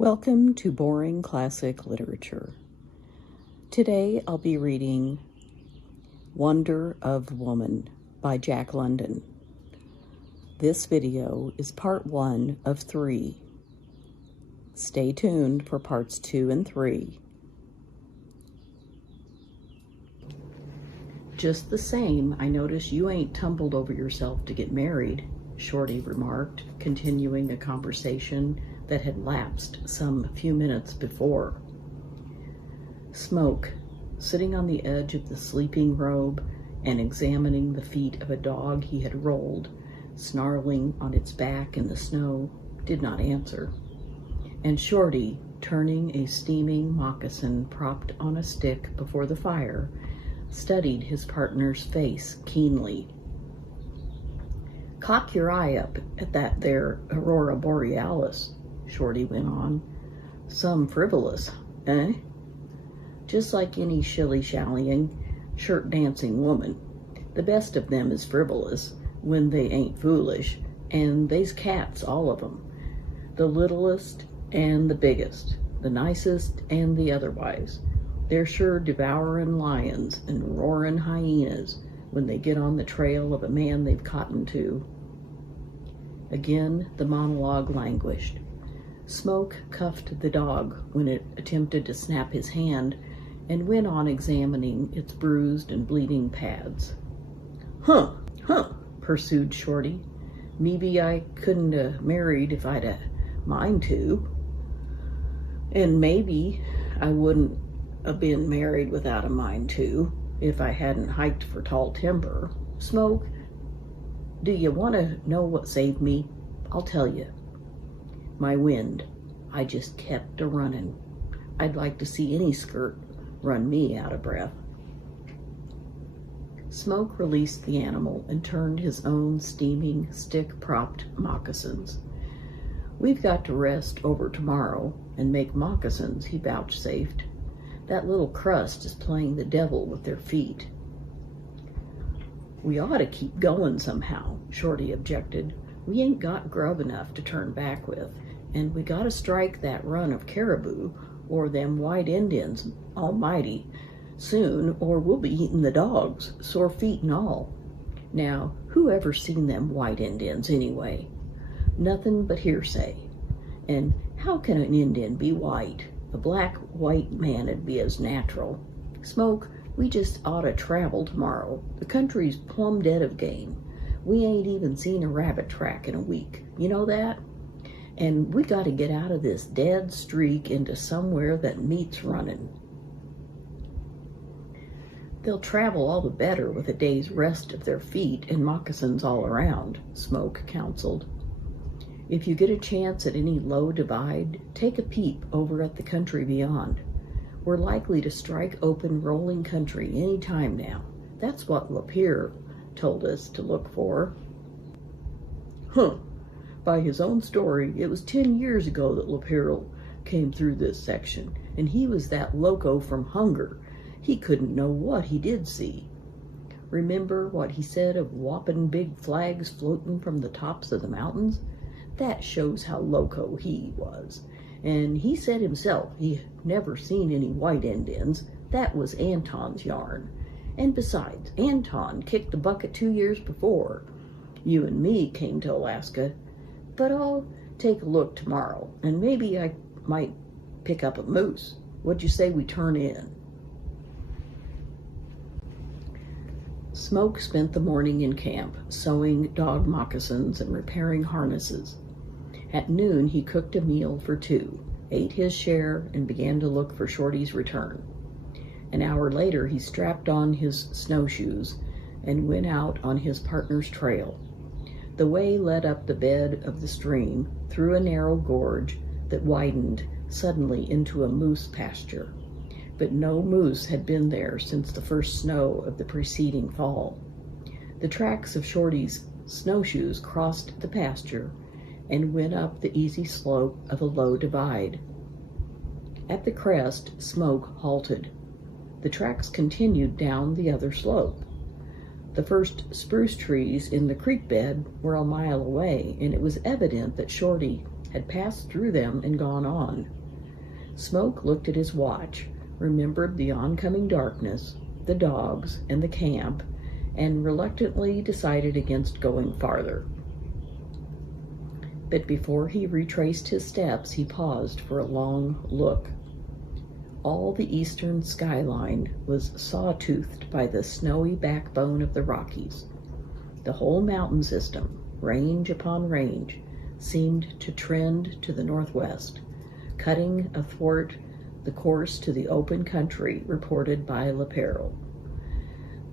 Welcome to Boring Classic Literature. Today I'll be reading Wonder of Woman by Jack London. This video is part 1 of 3. Stay tuned for parts 2 and 3. Just the same, I notice you ain't tumbled over yourself to get married, Shorty remarked, continuing a conversation that had lapsed some few minutes before. Smoke, sitting on the edge of the sleeping robe and examining the feet of a dog he had rolled, snarling on its back in the snow, did not answer. And Shorty, turning a steaming moccasin propped on a stick before the fire, studied his partner's face keenly. "Cock your eye up at that there aurora borealis," Shorty went on. "Some frivolous, eh? Just like any shilly-shallying, shirt-dancing woman. The best of them is frivolous when they ain't foolish, and they's cats, all of 'em. The littlest and the biggest, the nicest and the otherwise. They're sure devourin' lions and roarin' hyenas when they get on the trail of a man they've cottoned to." Again the monologue languished. Smoke cuffed the dog when it attempted to snap his hand and went on examining its bruised and bleeding pads. Huh, pursued Shorty. "Maybe I couldn't 'a' married if I'd 'a' mind to. And maybe I wouldn't 'a' been married without a mind to if I hadn't hiked for tall timber. Smoke, do you want to know what saved me? I'll tell you. My wind. I just kept a-running. I'd like to see any skirt run me out of breath." Smoke released the animal and turned his own steaming, stick-propped moccasins. "We've got to rest over tomorrow and make moccasins," he vouchsafed. "That little crust is playing the devil with their feet." "We ought to keep going somehow," Shorty objected. "We ain't got grub enough to turn back with, and we gotta strike that run of caribou or them white Indians almighty soon, or we'll be eating the dogs, sore feet and all. Now, who ever seen them white Indians anyway? Nothing but hearsay. And how can an Indian be white? A black white man'd be as natural. Smoke, we just oughta travel tomorrow. The country's plumb dead of game. We ain't even seen a rabbit track in a week. You know that? And we gotta get out of this dead streak into somewhere that meets running." "They'll travel all the better with a day's rest of their feet and moccasins all around," Smoke counseled. "If you get a chance at any low divide, take a peep over at the country beyond. We're likely to strike open rolling country any time now. That's what Lapeer told us to look for." "Huh. By his own story, it was 10 years ago that Lapeer came through this section, and he was that loco from hunger. He couldn't know what he did see. Remember what he said of whopping big flags floating from the tops of the mountains? That shows how loco he was. And he said himself he never seen any white Indians. That was Atone's yarn. And besides, Atone kicked the bucket 2 years before you and me came to Alaska. But I'll take a look tomorrow, and maybe I might pick up a moose. What'd you say we turn in?" Smoke spent the morning in camp, sewing dog moccasins and repairing harnesses. At noon, he cooked a meal for 2, ate his share, and began to look for Shorty's return. An hour later, he strapped on his snowshoes and went out on his partner's trail. The way led up the bed of the stream, through a narrow gorge that widened suddenly into a moose pasture. But no moose had been there since the first snow of the preceding fall. The tracks of Shorty's snowshoes crossed the pasture and went up the easy slope of a low divide. At the crest, Smoke halted. The tracks continued down the other slope. The first spruce trees in the creek bed were a mile away, and it was evident that Shorty had passed through them and gone on. Smoke looked at his watch, remembered the oncoming darkness, the dogs, and the camp, and reluctantly decided against going farther. But before he retraced his steps, he paused for a long look. All the eastern skyline was sawtoothed by the snowy backbone of the Rockies. The whole mountain system, range upon range, seemed to trend to the northwest, cutting athwart the course to the open country reported by Laperle.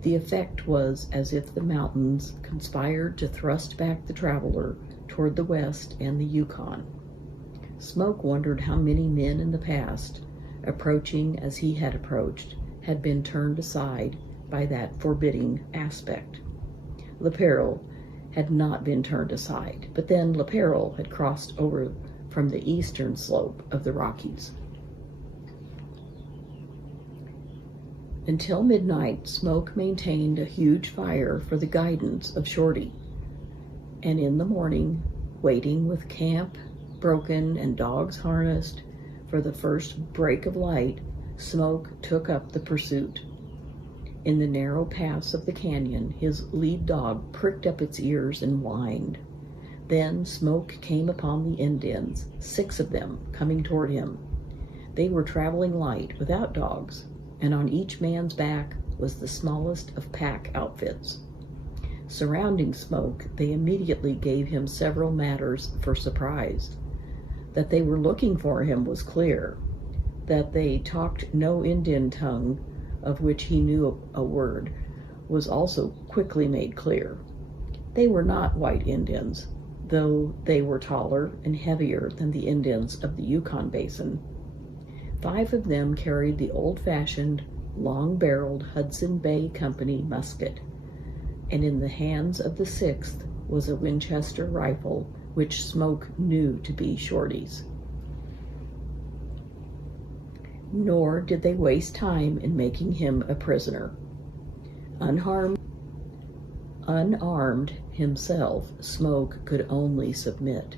The effect was as if the mountains conspired to thrust back the traveler toward the west and the Yukon. Smoke wondered how many men in the past, approaching as he had approached, had been turned aside by that forbidding aspect. Laperle had not been turned aside, but then Laperle had crossed over from the eastern slope of the Rockies. Until midnight, Smoke maintained a huge fire for the guidance of Shorty, and in the morning, waiting with camp broken and dogs harnessed for the first break of light, Smoke took up the pursuit. In the narrow paths of the canyon, his lead dog pricked up its ears and whined. Then Smoke came upon the Indians, 6 of them, coming toward him. They were traveling light, without dogs, and on each man's back was the smallest of pack outfits. Surrounding Smoke, they immediately gave him several matters for surprise. That they were looking for him was clear. That they talked no Indian tongue, of which he knew a word, was also quickly made clear. They were not white Indians, though they were taller and heavier than the Indians of the Yukon Basin. 5 of them carried the old-fashioned, long-barreled Hudson Bay Company musket, and in the hands of the 6th was a Winchester rifle, which Smoke knew to be Shorty's. Nor did they waste time in making him a prisoner. Unarmed himself, Smoke could only submit.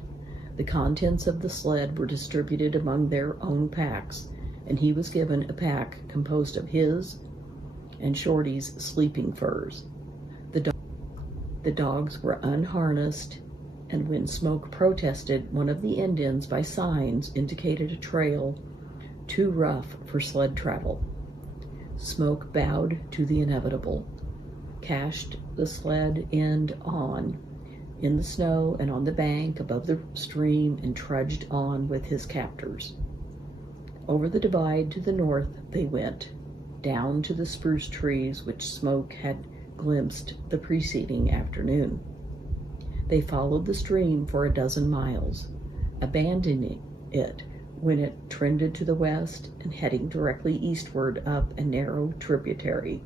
The contents of the sled were distributed among their own packs, and he was given a pack composed of his and Shorty's sleeping furs. The dogs were unharnessed, and when Smoke protested, one of the Indians by signs indicated a trail too rough for sled travel. Smoke bowed to the inevitable, cached the sled end on in the snow and on the bank above the stream, and trudged on with his captors. Over the divide to the north they went, down to the spruce trees which Smoke had glimpsed the preceding afternoon. They followed the stream for a dozen miles, abandoning it when it trended to the west and heading directly eastward up a narrow tributary.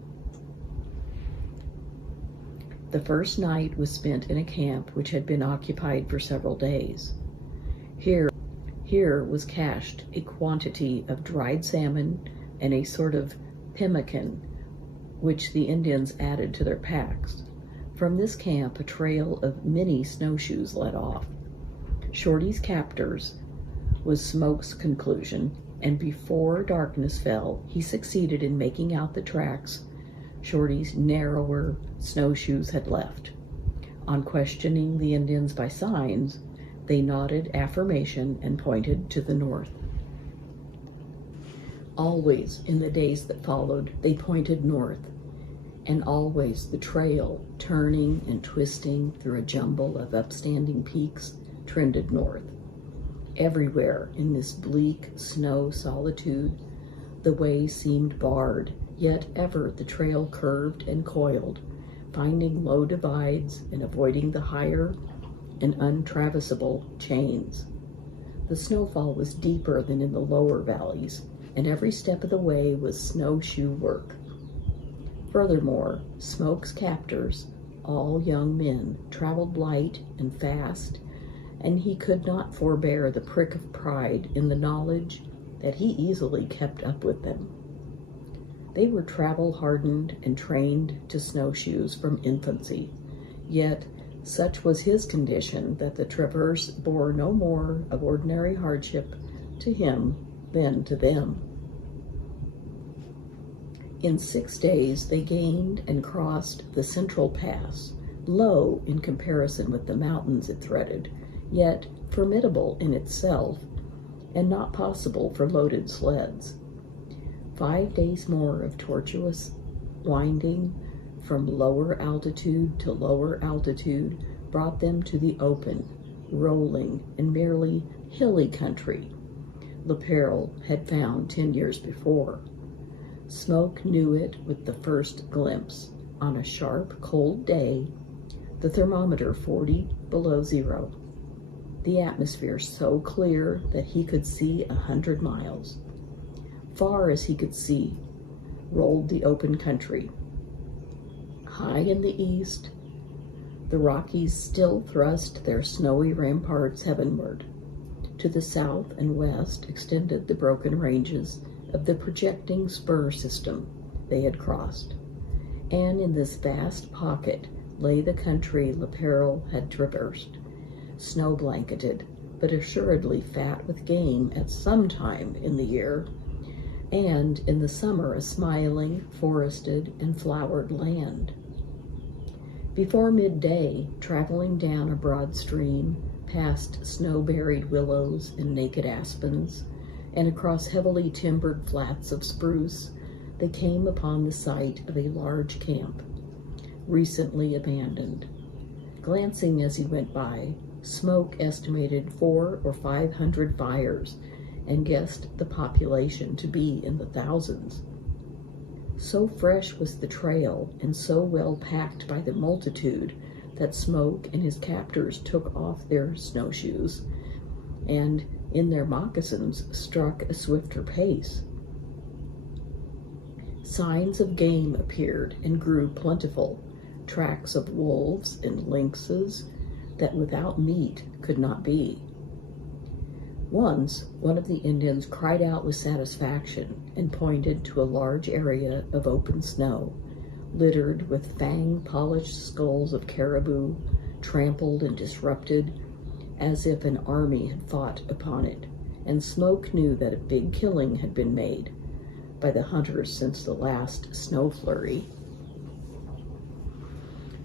The first night was spent in a camp which had been occupied for several days. Here was cached a quantity of dried salmon and a sort of pemmican, which the Indians added to their packs. From this camp, a trail of many snowshoes led off. Shorty's captors was Smoke's conclusion, and before darkness fell, he succeeded in making out the tracks Shorty's narrower snowshoes had left. On questioning the Indians by signs, they nodded affirmation and pointed to the north. Always, in the days that followed, they pointed north, and always the trail, turning and twisting through a jumble of upstanding peaks, trended north. Everywhere in this bleak snow solitude, the way seemed barred, yet ever the trail curved and coiled, finding low divides and avoiding the higher and untraversable chains. The snowfall was deeper than in the lower valleys, and every step of the way was snowshoe work. Furthermore, Smoke's captors, all young men, traveled light and fast, and he could not forbear the prick of pride in the knowledge that he easily kept up with them. They were travel-hardened and trained to snowshoes from infancy, yet Such was his condition that the traverse bore no more of ordinary hardship to him than to them. In 6 days they gained and crossed the central pass, low in comparison with the mountains it threaded, yet formidable in itself, and not possible for loaded sleds. 5 days more of tortuous winding from lower altitude to lower altitude brought them to the open, rolling, and merely hilly country Laperle had found 10 years before. Smoke knew it with the first glimpse. On a sharp, cold day, the thermometer 40 below zero. The atmosphere so clear that he could see 100 miles. Far as he could see, rolled the open country. High in the east, the Rockies still thrust their snowy ramparts heavenward. To the south and west extended the broken ranges of the projecting spur system they had crossed. And in this vast pocket lay the country Laperle had traversed, snow-blanketed, but assuredly fat with game at some time in the year, and in the summer a smiling, forested, and flowered land. Before midday, traveling down a broad stream, past snow-buried willows and naked aspens, and across heavily timbered flats of spruce, they came upon the site of a large camp, recently abandoned. Glancing as he went by, Smoke estimated 400 or 500 fires and guessed the population to be in the thousands. So fresh was the trail and so well packed by the multitude that Smoke and his captors took off their snowshoes and, in their moccasins, struck a swifter pace. Signs of game appeared and grew plentiful, tracks of wolves and lynxes that without meat could not be. Once, one of the Indians cried out with satisfaction and pointed to a large area of open snow, littered with fang-polished skulls of caribou, trampled and disrupted, as if an army had fought upon it, and Smoke knew that a big killing had been made by the hunters since the last snow flurry.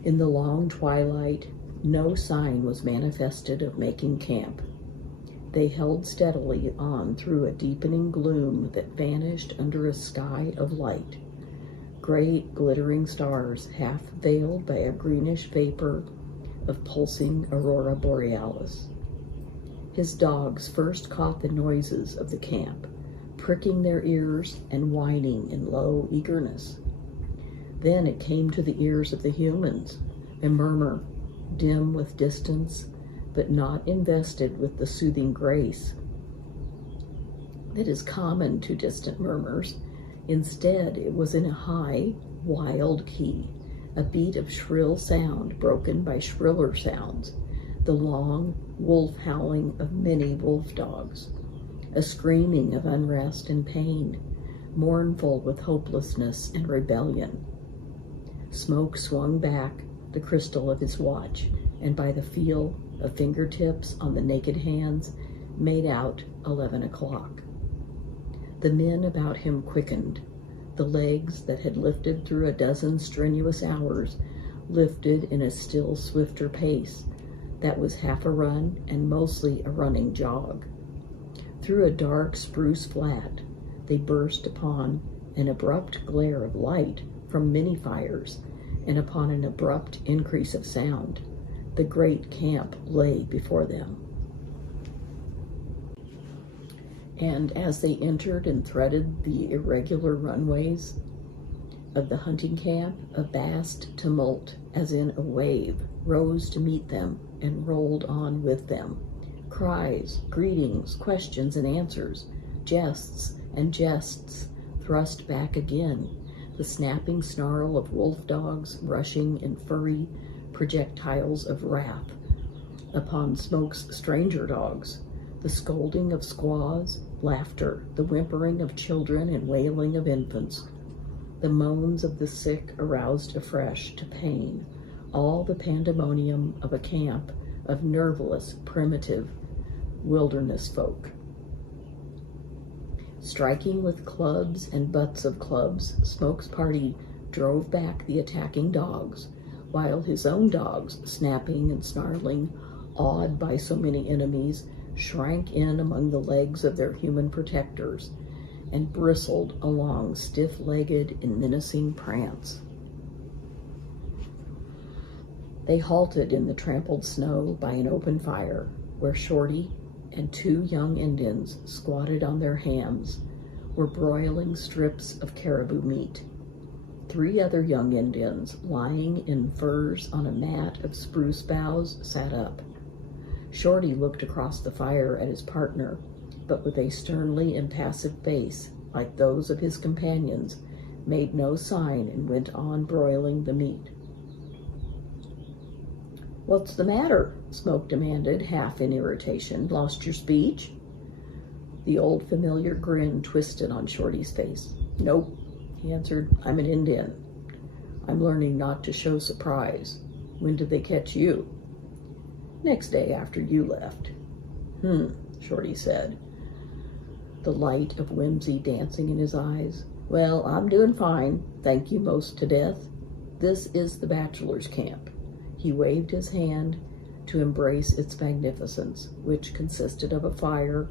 In the long twilight, no sign was manifested of making camp. They held steadily on through a deepening gloom that vanished under a sky of light. Great glittering stars half veiled by a greenish vapor of pulsing aurora borealis. His dogs first caught the noises of the camp, pricking their ears and whining in low eagerness. Then it came to the ears of the humans, a murmur, dim with distance, but not invested with the soothing grace that is common to distant murmurs. Instead, it was in a high, wild key, a beat of shrill sound broken by shriller sounds, the long wolf howling of many wolf dogs, a screaming of unrest and pain, mournful with hopelessness and rebellion. Smoke swung back the crystal of his watch, and by the feel of fingertips on the naked hands, made out 11 o'clock. The men about him quickened. The legs that had lifted through a dozen strenuous hours lifted in a still swifter pace that was half a run and mostly a running jog. Through a dark spruce flat, they burst upon an abrupt glare of light from many fires and upon an abrupt increase of sound. The great camp lay before them. And as they entered and threaded the irregular runways of the hunting camp, a vast tumult, as in a wave, rose to meet them and rolled on with them. Cries, greetings, questions and answers, jests and jests thrust back again, the snapping snarl of wolf dogs rushing in furry projectiles of wrath upon Smoke's stranger dogs, the scolding of squaws, laughter, the whimpering of children and wailing of infants, the moans of the sick aroused afresh to pain, all the pandemonium of a camp of nerveless, primitive wilderness folk. Striking with clubs and butts of clubs, Smoke's party drove back the attacking dogs, while his own dogs, snapping and snarling, awed by so many enemies, shrank in among the legs of their human protectors and bristled along stiff-legged in menacing prance. They halted in the trampled snow by an open fire, where Shorty and 2 young Indians, squatted on their hams, were broiling strips of caribou meat. 3 other young Indians, lying in furs on a mat of spruce boughs, sat up. Shorty looked across the fire at his partner, but with a sternly impassive face, like those of his companions, made no sign and went on broiling the meat. "What's the matter?" Smoke demanded, half in irritation. "Lost your speech?" The old familiar grin twisted on Shorty's face. "Nope," he answered. "I'm an Indian. I'm learning not to show surprise. When did they catch you?" "Next day after you left." Shorty said, the light of whimsy dancing in his eyes. "Well, I'm doing fine, thank you most to death. This is the bachelor's camp." He waved his hand to embrace its magnificence, which consisted of a fire,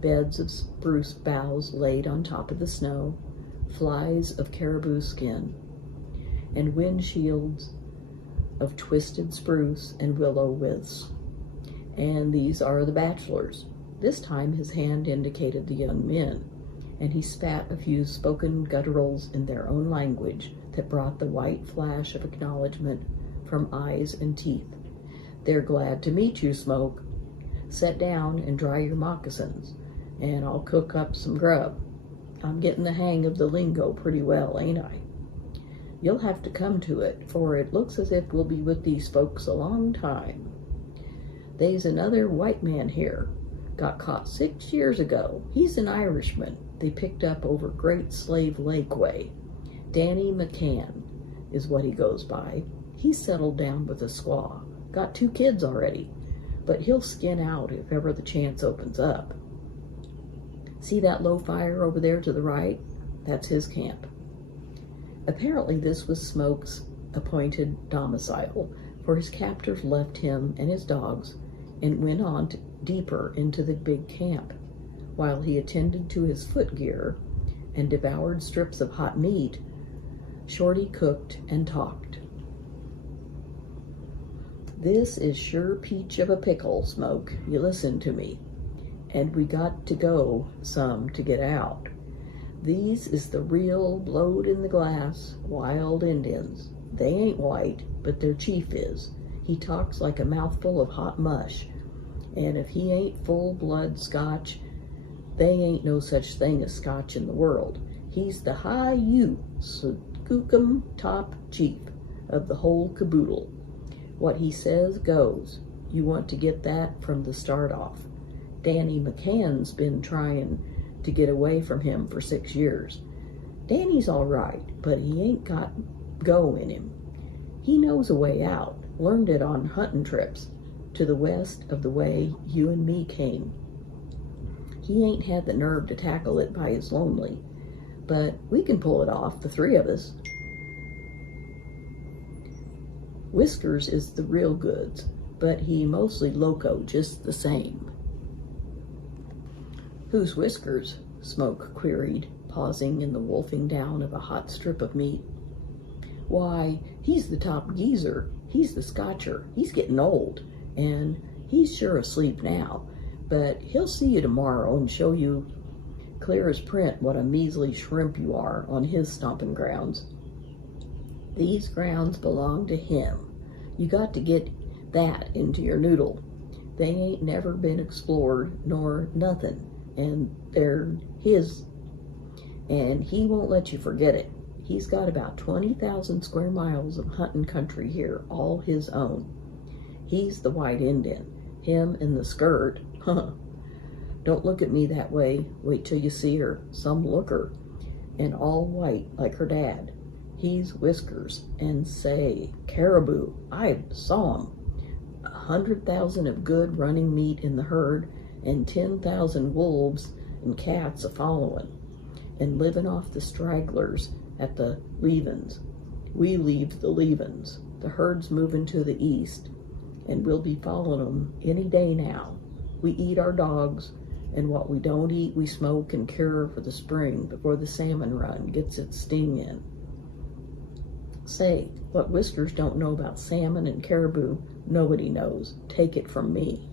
beds of spruce boughs laid on top of the snow, flies of caribou skin, and windshields of twisted spruce and willow withes. "And these are the bachelors." This time his hand indicated the young men, and he spat a few spoken gutturals in their own language that brought the white flash of acknowledgement from eyes and teeth. "They're glad to meet you, Smoke. Sit down and dry your moccasins, and I'll cook up some grub. I'm getting the hang of the lingo pretty well, ain't I? You'll have to come to it, for it looks as if we'll be with these folks a long time. They's another white man here. Got caught 6 years ago. He's an Irishman they picked up over Great Slave Lake way. Danny McCann is what he goes by. He's settled down with a squaw. Got 2 kids already, but he'll skin out if ever the chance opens up. See that low fire over there to the right? That's his camp." Apparently this was Smoke's appointed domicile, for his captors left him and his dogs and went on deeper into the big camp, while he attended to his footgear and devoured strips of hot meat. Shorty cooked and talked. "This is sure peach of a pickle, Smoke. You listen to me. And we got to go some to get out. These is the real blowed-in-the-glass wild Indians. They ain't white, but their chief is. He talks like a mouthful of hot mush, and if he ain't full-blood Scotch, they ain't no such thing as Scotch in the world. He's the high-you, skookum top chief of the whole caboodle. What he says goes. You want to get that from the start off. Danny McCann's been trying to get away from him for 6 years. Danny's all right, but he ain't got go in him. He knows a way out, learned it on hunting trips to the west of the way you and me came. He ain't had the nerve to tackle it by his lonely, but we can pull it off, the 3 of us. Whiskers is the real goods, but he mostly loco just the same." "Who's Whiskers?" Smoke queried, pausing in the wolfing down of a hot strip of meat. "Why, he's the top geezer. He's the Scotcher. He's getting old, and he's sure asleep now, but he'll see you tomorrow and show you clear as print what a measly shrimp you are on his stomping grounds. These grounds belong to him. You got to get that into your noodle. They ain't never been explored nor nothing, and they're his, and he won't let you forget it. He's got about 20,000 square miles of hunting country here, all his own. He's the white Indian, him in the skirt. Huh. Don't look at me that way. Wait till you see her. Some looker, and all white like her dad. He's Whiskers, and say, caribou, I saw 'em. 100,000 of good running meat in the herd, and 10,000 wolves and cats a-followin', and livin' off the stragglers at the leavin's. We leave the leavin's. The herd's movin' to the east, and we'll be followin' 'em any day now. We eat our dogs, and what we don't eat we smoke and cure for the spring before the salmon run gets its sting in. Say, what Whiskers don't know about salmon and caribou, nobody knows. Take it from me.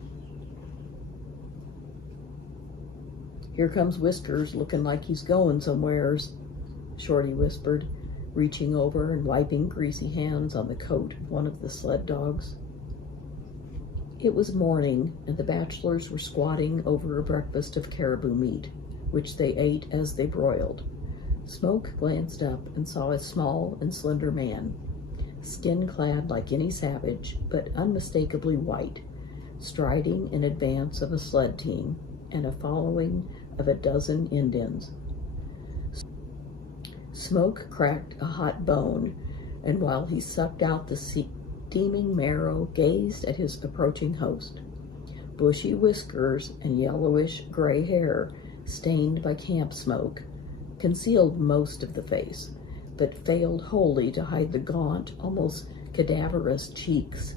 Here comes Whiskers, looking like he's going somewheres, Shorty whispered, reaching over and wiping greasy hands on the coat of one of the sled dogs. It was morning, and the bachelors were squatting over a breakfast of caribou meat, which they ate as they broiled. Smoke glanced up and saw a small and slender man, skin-clad like any savage, but unmistakably white, striding in advance of a sled team and a following of a dozen Indians. Smoke cracked a hot bone, and while he sucked out the steaming marrow, gazed at his approaching host. Bushy whiskers and yellowish gray hair, stained by camp smoke, concealed most of the face, but failed wholly to hide the gaunt, almost cadaverous cheeks.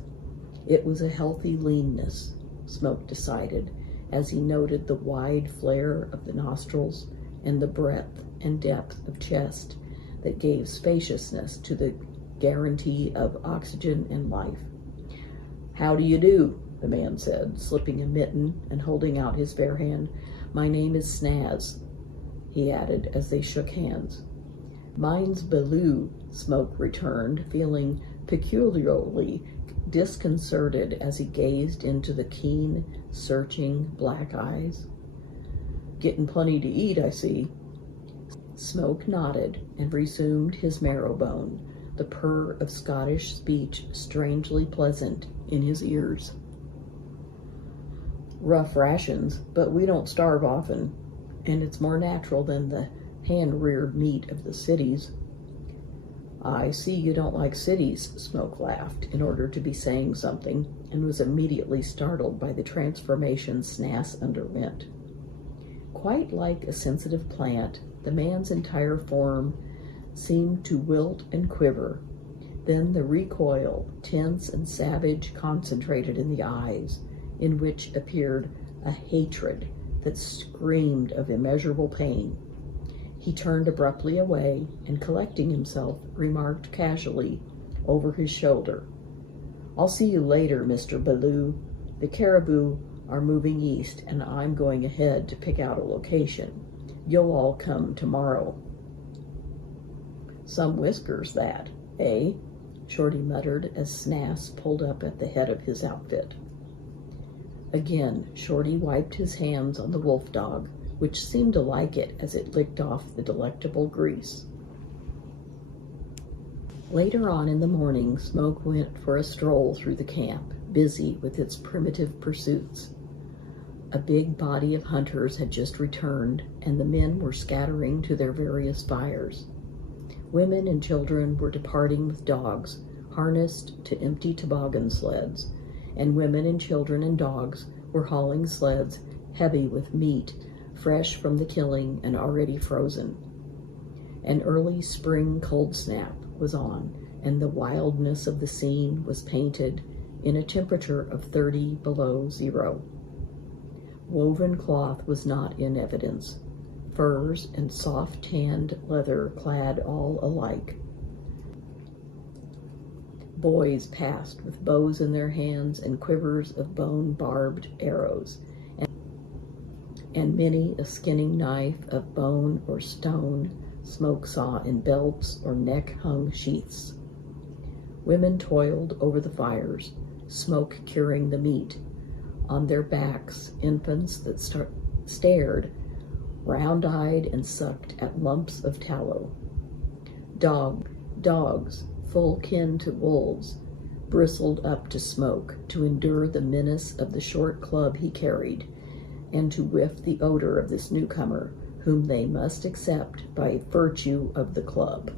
It was a healthy leanness, Smoke decided, as he noted the wide flare of the nostrils and the breadth and depth of chest that gave spaciousness to the guarantee of oxygen and life. "How do you do?" the man said, slipping a mitten and holding out his bare hand. "My name is Snass," he added as they shook hands. "Mine's Baloo," Smoke returned, feeling peculiarly disconcerted as he gazed into the keen, searching black eyes. "Getting plenty to eat, I see." Smoke nodded and resumed his marrowbone, the purr of Scottish speech strangely pleasant in his ears. "Rough rations, but we don't starve often, and it's more natural than the hand-reared meat of the cities." "I see you don't like cities," Smoke laughed, in order to be saying something, and was immediately startled by the transformation Snass underwent. Quite like a sensitive plant, the man's entire form seemed to wilt and quiver. Then the recoil, tense and savage, concentrated in the eyes, in which appeared a hatred that screamed of immeasurable pain. He turned abruptly away and, collecting himself, remarked casually over his shoulder, "I'll see you later, Mr. Baloo. The caribou are moving east, and I'm going ahead to pick out a location. You'll all come tomorrow." "Some whiskers, that, eh?" Shorty muttered as Snass pulled up at the head of his outfit. Again, Shorty wiped his hands on the wolf dog, which seemed to like it as it licked off the delectable grease. Later on in the morning, Smoke went for a stroll through the camp, busy with its primitive pursuits. A big body of hunters had just returned, and the men were scattering to their various fires. Women and children were departing with dogs, harnessed to empty toboggan sleds, and women and children and dogs were hauling sleds heavy with meat, fresh from the killing and already frozen. An early spring cold snap was on, and the wildness of the scene was painted in a temperature of 30 below zero. Woven cloth was not in evidence. Furs and soft tanned leather clad all alike. Boys passed with bows in their hands and quivers of bone-barbed arrows, and many a skinning knife of bone or stone Smoke saw in belts or neck-hung sheaths. Women toiled over the fires, smoke curing the meat. On their backs, infants that stared, round-eyed and sucked at lumps of tallow. Dogs, full kin to wolves, bristled up to Smoke to endure the menace of the short club he carried, and to whiff the odor of this newcomer, whom they must accept by virtue of the club.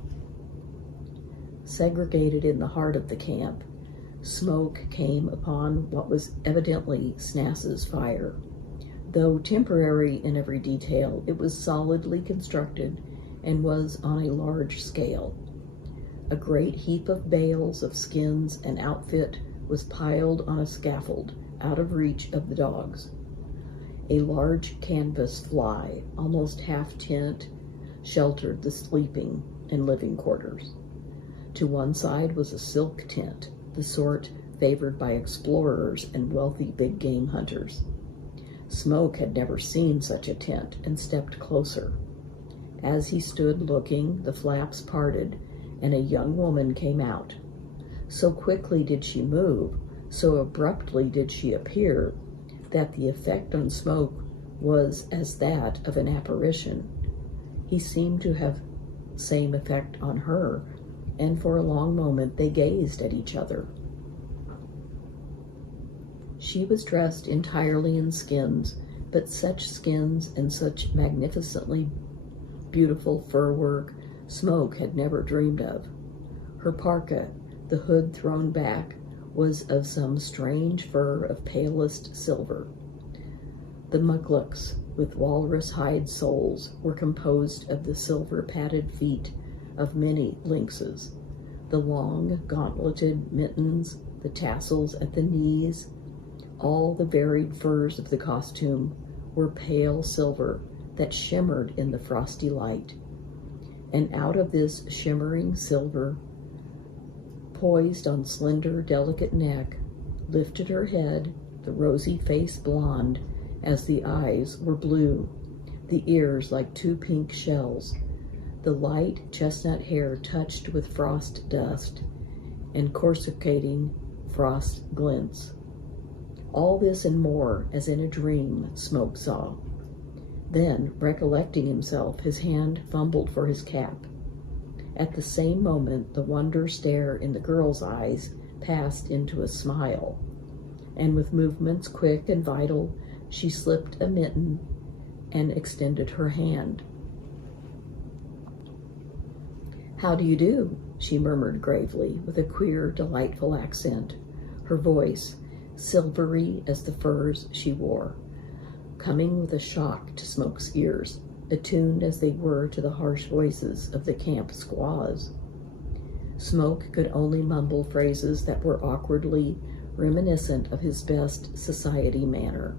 Segregated in the heart of the camp, smoke came upon what was evidently Snass's fire. Though temporary in every detail, it was solidly constructed and was on a large scale. A great heap of bales of skins and outfit was piled on a scaffold out of reach of the dogs. A large canvas fly, almost half tent, sheltered the sleeping and living quarters. To one side was a silk tent, the sort favored by explorers and wealthy big game hunters. Smoke had never seen such a tent and stepped closer. As he stood looking, the flaps parted and a young woman came out. So quickly did she move, so abruptly did she appear, that the effect on Smoke was as that of an apparition. He seemed to have the same effect on her, and for a long moment they gazed at each other. She was dressed entirely in skins, but such skins and such magnificently beautiful fur work Smoke had never dreamed of. Her parka, the hood thrown back, was of some strange fur of palest silver. The mukluks, with walrus hide soles, were composed of the silver-padded feet of many lynxes. The long, gauntleted mittens, the tassels at the knees, all the varied furs of the costume were pale silver that shimmered in the frosty light. And out of this shimmering silver, poised on slender, delicate neck, lifted her head, the rosy face blonde, as the eyes were blue, the ears like two pink shells, the light chestnut hair touched with frost dust, and coruscating frost glints. All this and more, as in a dream, Smoke saw. Then, recollecting himself, his hand fumbled for his cap. At the same moment, the wonder stare in the girl's eyes passed into a smile, and with movements quick and vital, she slipped a mitten and extended her hand. "How do you do?" she murmured gravely, with a queer, delightful accent, her voice, silvery as the furs she wore, coming with a shock to Smoke's ears, attuned as they were to the harsh voices of the camp squaws. Smoke could only mumble phrases that were awkwardly reminiscent of his best society manner.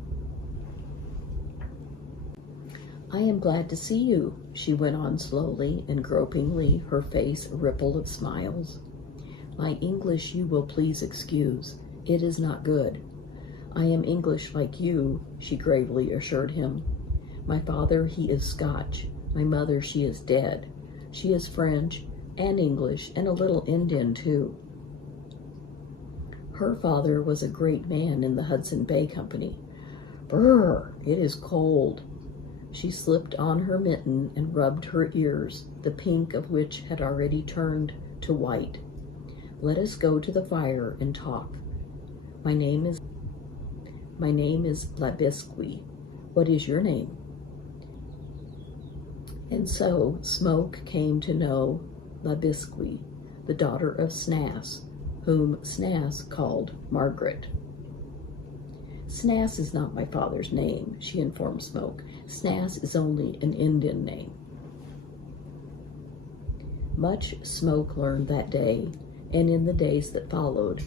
"I am glad to see you," she went on slowly and gropingly, her face a ripple of smiles. "My English you will please excuse. It is not good. I am English like you," she gravely assured him. "My father, he is Scotch. My mother, she is dead. She is French and English and a little Indian, too. Her father was a great man in the Hudson Bay Company. Brr, it is cold." She slipped on her mitten and rubbed her ears, the pink of which had already turned to white. "Let us go to the fire and talk. My name is Labiskwee. What is your name?" And so Smoke came to know Labiskwee, the daughter of Snass, whom Snass called Margaret. "Snass is not my father's name," she informed Smoke. "Snass is only an Indian name." Much Smoke learned that day, and in the days that followed,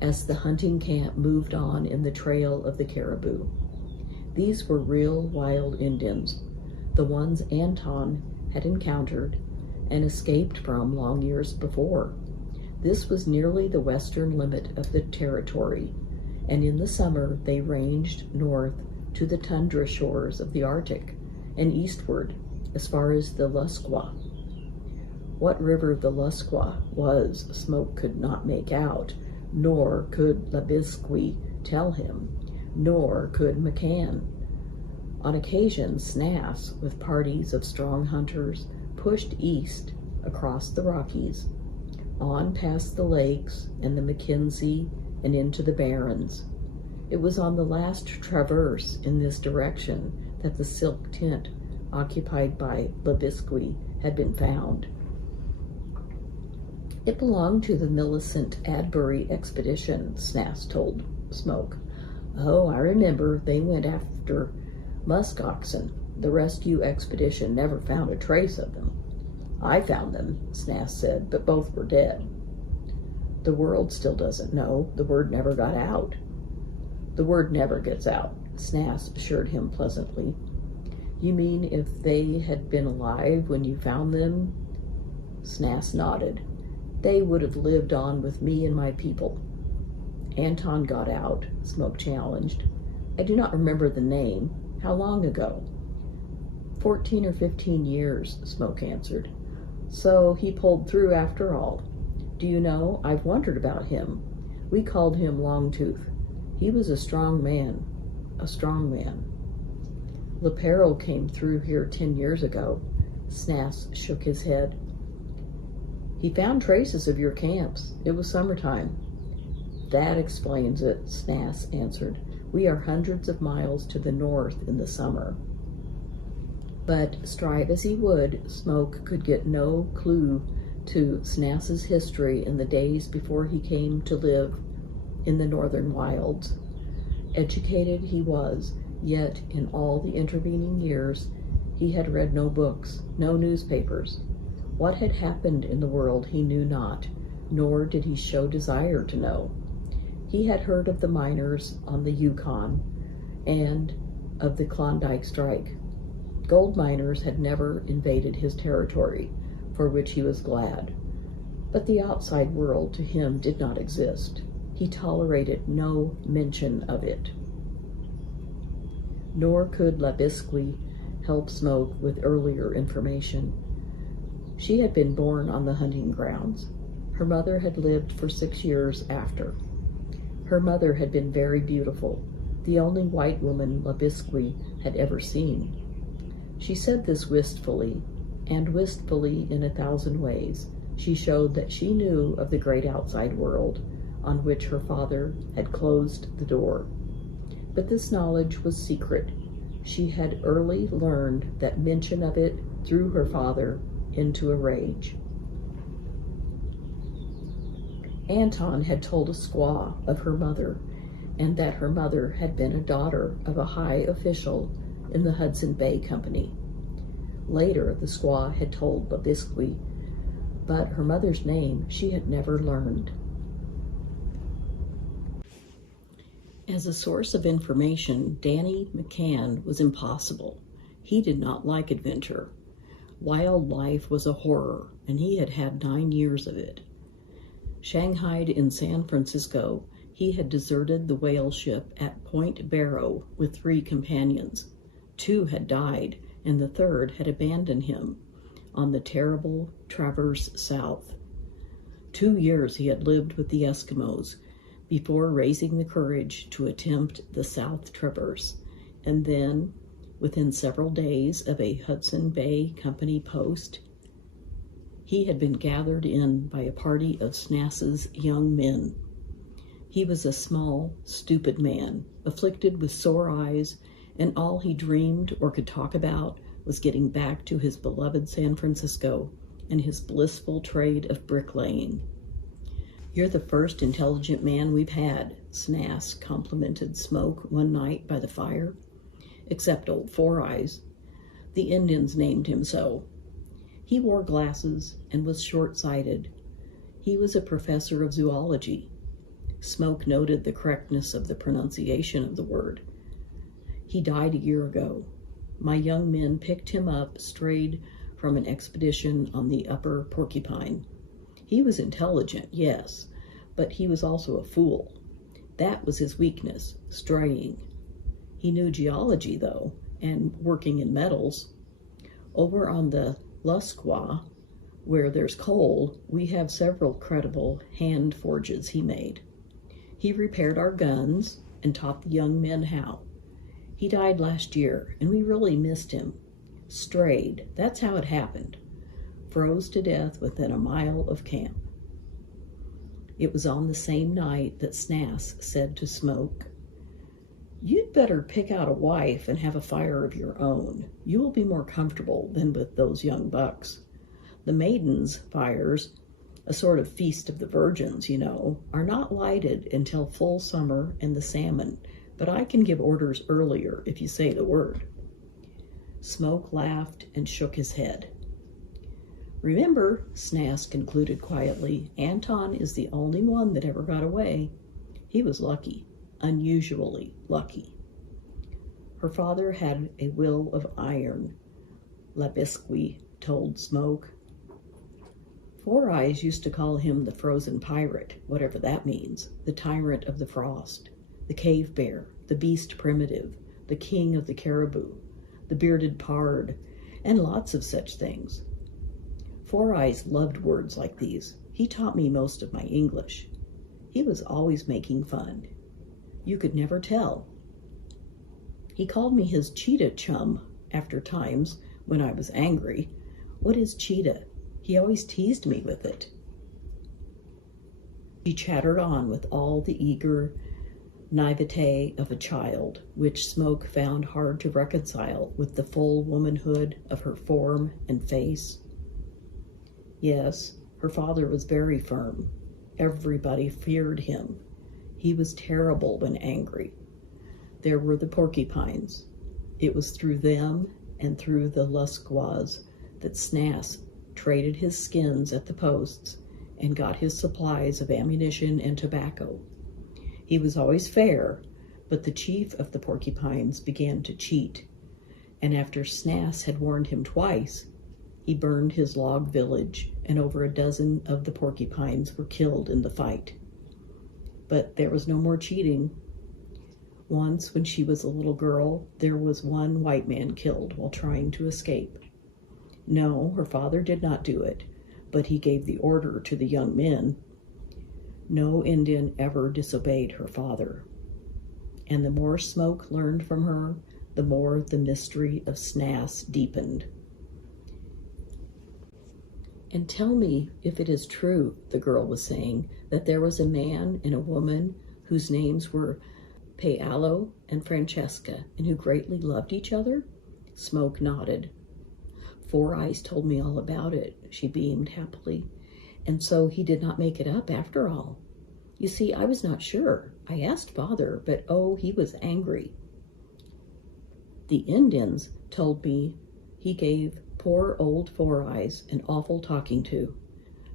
as the hunting camp moved on in the trail of the caribou. These were real wild Indians, the ones Atone had encountered and escaped from long years before. This was nearly the western limit of the territory, and in the summer they ranged north to the tundra shores of the Arctic and eastward as far as the Labiskwee. What river the Labiskwee was, Smoke could not make out, nor could Labiskwee tell him, nor could McCann. On occasion, Snass, with parties of strong hunters, pushed east across the Rockies, on past the lakes and the Mackenzie and into the Barrens. It was on the last traverse in this direction that the silk tent occupied by Labiskwee had been found. It belonged to the Millicent Adbury expedition, Snass told Smoke. Oh, I remember. They went after musk oxen. The rescue expedition never found a trace of them. I found them, Snass said, but both were dead. The world still doesn't know. The word never got out. The word never gets out, Snass assured him pleasantly. You mean if they had been alive when you found them? Snass nodded. They would have lived on with me and my people. Atone got out, Smoke challenged. I do not remember the name. How long ago? 14 or 15 years, Smoke answered. So he pulled through after all. Do you know, I've wondered about him. We called him Longtooth. He was a strong man. A strong man. LePerrier came through here 10 years ago. Snass shook his head. He found traces of your camps. It was summertime. That explains it, Snass answered. We are hundreds of miles to the north in the summer. But strive as he would, Smoke could get no clue to Snass's history in the days before he came to live in the northern wilds. Educated he was, yet in all the intervening years he had read no books, no newspapers. What had happened in the world he knew not, nor did he show desire to know. He had heard of the miners on the Yukon and of the Klondike strike. Gold miners had never invaded his territory, for which he was glad. But the outside world to him did not exist. He tolerated no mention of it. Nor could Labiskwee help Smoke with earlier information. She had been born on the hunting grounds. Her mother had lived for 6 years after. Her mother had been very beautiful, the only white woman Labiskwee had ever seen. She said this wistfully, and wistfully in 1,000 ways. She showed that she knew of the great outside world, on which her father had closed the door. But this knowledge was secret. She had early learned that mention of it threw her father into a rage. Atone had told a squaw of her mother, and that her mother had been a daughter of a high official in the Hudson Bay Company. Later, the squaw had told Labiskwee, but her mother's name she had never learned. As a source of information, Danny McCann was impossible. He did not like adventure. Wildlife was a horror, and he had had 9 years of it. Shanghaied in San Francisco, he had deserted the whale ship at Point Barrow with 3 companions. 2 had died, and the 3rd had abandoned him on the terrible Traverse South. 2 years he had lived with the Eskimos before raising the courage to attempt the South Traverse, and then, within several days of a Hudson Bay Company post, he had been gathered in by a party of Snass's young men. He was a small, stupid man, afflicted with sore eyes, and all he dreamed or could talk about was getting back to his beloved San Francisco and his blissful trade of bricklaying. You're the first intelligent man we've had, Snass complimented Smoke one night by the fire. Except old Four Eyes. The Indians named him so. He wore glasses and was short-sighted. He was a professor of zoology. Smoke noted the correctness of the pronunciation of the word. He died a year ago. My young men picked him up, strayed from an expedition on the upper Porcupine. He was intelligent, yes, but he was also a fool. That was his weakness, straying. He knew geology, though, and working in metals. Over on the Labiskwee, where there's coal, we have several credible hand forges he made. He repaired our guns and taught the young men how. He died last year, and we really missed him. Strayed, that's how it happened. Froze to death within a mile of camp. It was on the same night that Snass said to Smoke, You'd better pick out a wife and have a fire of your own. You will be more comfortable than with those young bucks. The maidens' fires a sort of feast of the virgins, you know, are not lighted until full summer and the salmon, but I can give orders earlier if you say the word. Smoke laughed and shook his head. Remember, Snass concluded quietly, Atone is the only one that ever got away. He was lucky, unusually lucky. Her father had a will of iron, Labiskwee told Smoke. Four Eyes used to call him the frozen pirate, whatever that means, the tyrant of the frost, the cave bear, the beast primitive, the king of the caribou, the bearded pard, and lots of such things. Four Eyes loved words like these. He taught me most of my English. He was always making fun. You could never tell. He called me his cheetah chum after times when I was angry. What is cheetah? He always teased me with it. She chattered on with all the eager naivete of a child, which Smoke found hard to reconcile with the full womanhood of her form and face. Yes, her father was very firm. Everybody feared him. He was terrible when angry. There were the porcupines. It was through them and through the Labiskwee that Snass traded his skins at the posts and got his supplies of ammunition and tobacco. He was always fair, but the chief of the porcupines began to cheat, and after Snass had warned him twice, he burned his log village, and over a dozen of the porcupines were killed in the fight. But there was no more cheating. Once, when she was a little girl, there was one white man killed while trying to escape. No, her father did not do it, but he gave the order to the young men. No Indian ever disobeyed her father. And the more Smoke learned from her, the more the mystery of Snass deepened. And tell me if it is true, the girl was saying, that there was a man and a woman whose names were Paolo and Francesca, and who greatly loved each other? Smoke nodded. Four Eyes told me all about it, she beamed happily. And so he did not make it up after all. You see, I was not sure. I asked Father, but oh, he was angry. The Indians told me he gave poor old Four Eyes an awful talking to.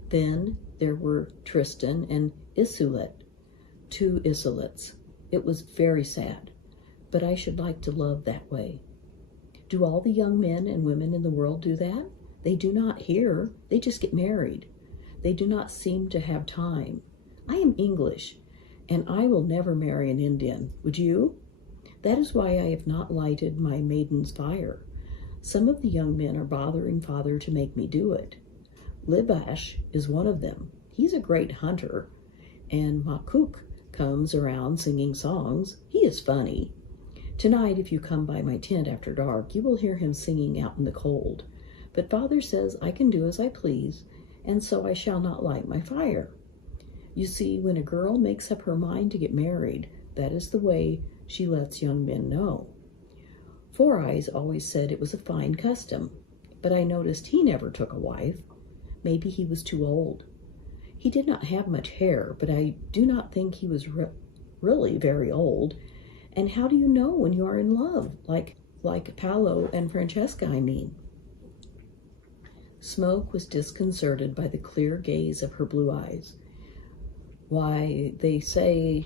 Then there were Tristan and Iseult, two Iseults. It was very sad, but I should like to love that way. Do all the young men and women in the world do that? They do not here. They just get married. They do not seem to have time. I am English, and I will never marry an Indian. Would you? That is why I have not lighted my maiden's fire. Some of the young men are bothering Father to make me do it. Libash is one of them. He's a great hunter, and Makuk comes around singing songs. He is funny. Tonight, if you come by my tent after dark, you will hear him singing out in the cold. But Father says I can do as I please, and so I shall not light my fire. You see, when a girl makes up her mind to get married, that is the way she lets young men know. Four Eyes always said it was a fine custom, but I noticed he never took a wife. Maybe he was too old. He did not have much hair, but I do not think he was really very old. And how do you know when you are in love? Like Paolo and Francesca, I mean. Smoke was disconcerted by the clear gaze of her blue eyes. Why, they say,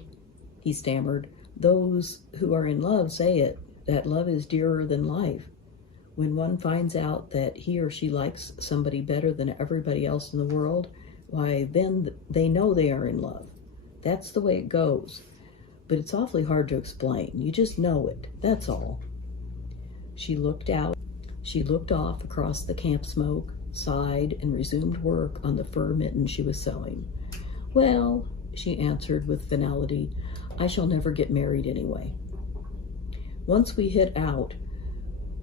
he stammered, those who are in love say it, that love is dearer than life. When one finds out that he or she likes somebody better than everybody else in the world, why, then they know they are in love. That's the way it goes. But it's awfully hard to explain. You just know it, that's all. She looked out. She looked off across the camp smoke, sighed, and resumed work on the fur mitten she was sewing. Well, she answered with finality, I shall never get married anyway. Once we hit out,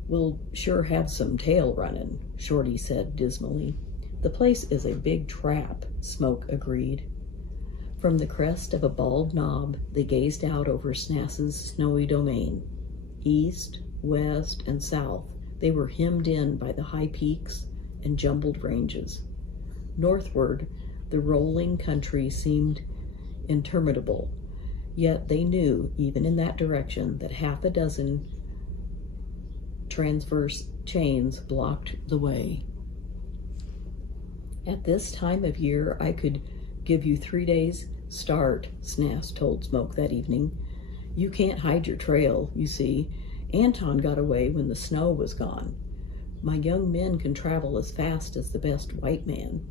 we'll sure have some tail running, Shorty said dismally. The place is a big trap, Smoke agreed. From the crest of a bald knob, they gazed out over Snass's snowy domain. East, west, and south, they were hemmed in by the high peaks and jumbled ranges. Northward, The rolling country seemed interminable, yet they knew, even in that direction, that half a dozen transverse chains blocked the way. At this time of year, I could give you 3 days start, Snass told Smoke that evening. You can't hide your trail, you see. Atone got away when the snow was gone. My young men can travel as fast as the best white man,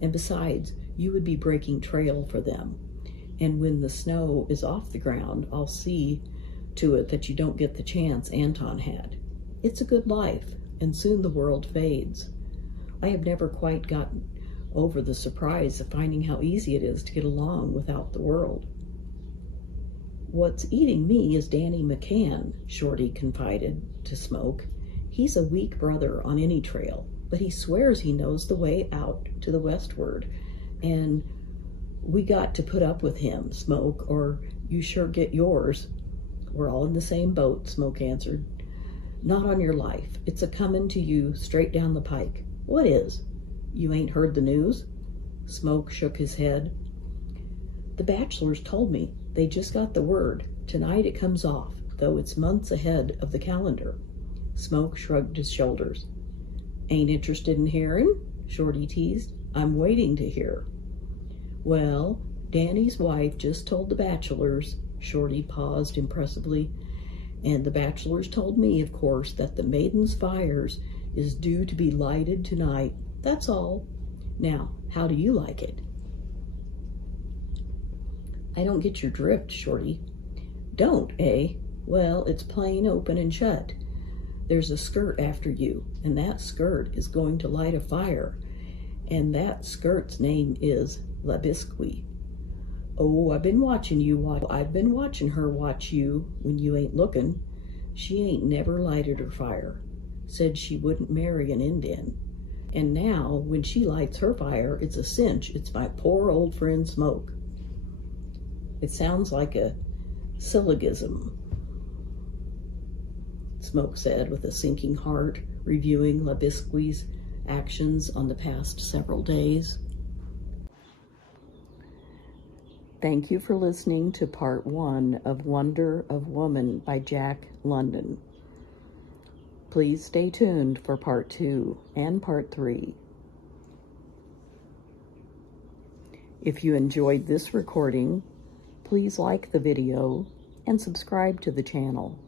and besides, you would be breaking trail for them. And when the snow is off the ground, I'll see to it that you don't get the chance Atone had. It's a good life, and soon the world fades. I have never quite gotten over the surprise of finding how easy it is to get along without the world. What's eating me is Danny McCann, Shorty confided to Smoke. He's a weak brother on any trail, but he swears he knows the way out to the westward, and we got to put up with him, Smoke, or you sure get yours. We're all in the same boat, Smoke answered. Not on your life. It's a comin' to you straight down the pike. What is? You ain't heard the news? Smoke shook his head. The bachelors told me. They just got the word. Tonight it comes off, though it's months ahead of the calendar. Smoke shrugged his shoulders. Ain't interested in hearing? Shorty teased. I'm waiting to hear. Well, Danny's wife just told the bachelors. Shorty paused impressively. And the bachelors told me, of course, that the maiden's fires is due to be lighted tonight. That's all. Now, how do you like it? I don't get your drift, Shorty. Don't, eh? Well, it's plain open and shut. There's a skirt after you, and that skirt is going to light a fire, and that skirt's name is Labiskwee. Oh, I've been watching her watch you when you ain't looking. She ain't never lighted her fire. Said she wouldn't marry an Indian. And now, when she lights her fire, it's a cinch. It's my poor old friend Smoke. It sounds like a syllogism, Smoke said with a sinking heart, reviewing Labiskwee's actions on the past several days. Thank you for listening to Part 1 of Wonder of Woman by Jack London. Please stay tuned for Part 2 and Part 3. If you enjoyed this recording, please like the video and subscribe to the channel.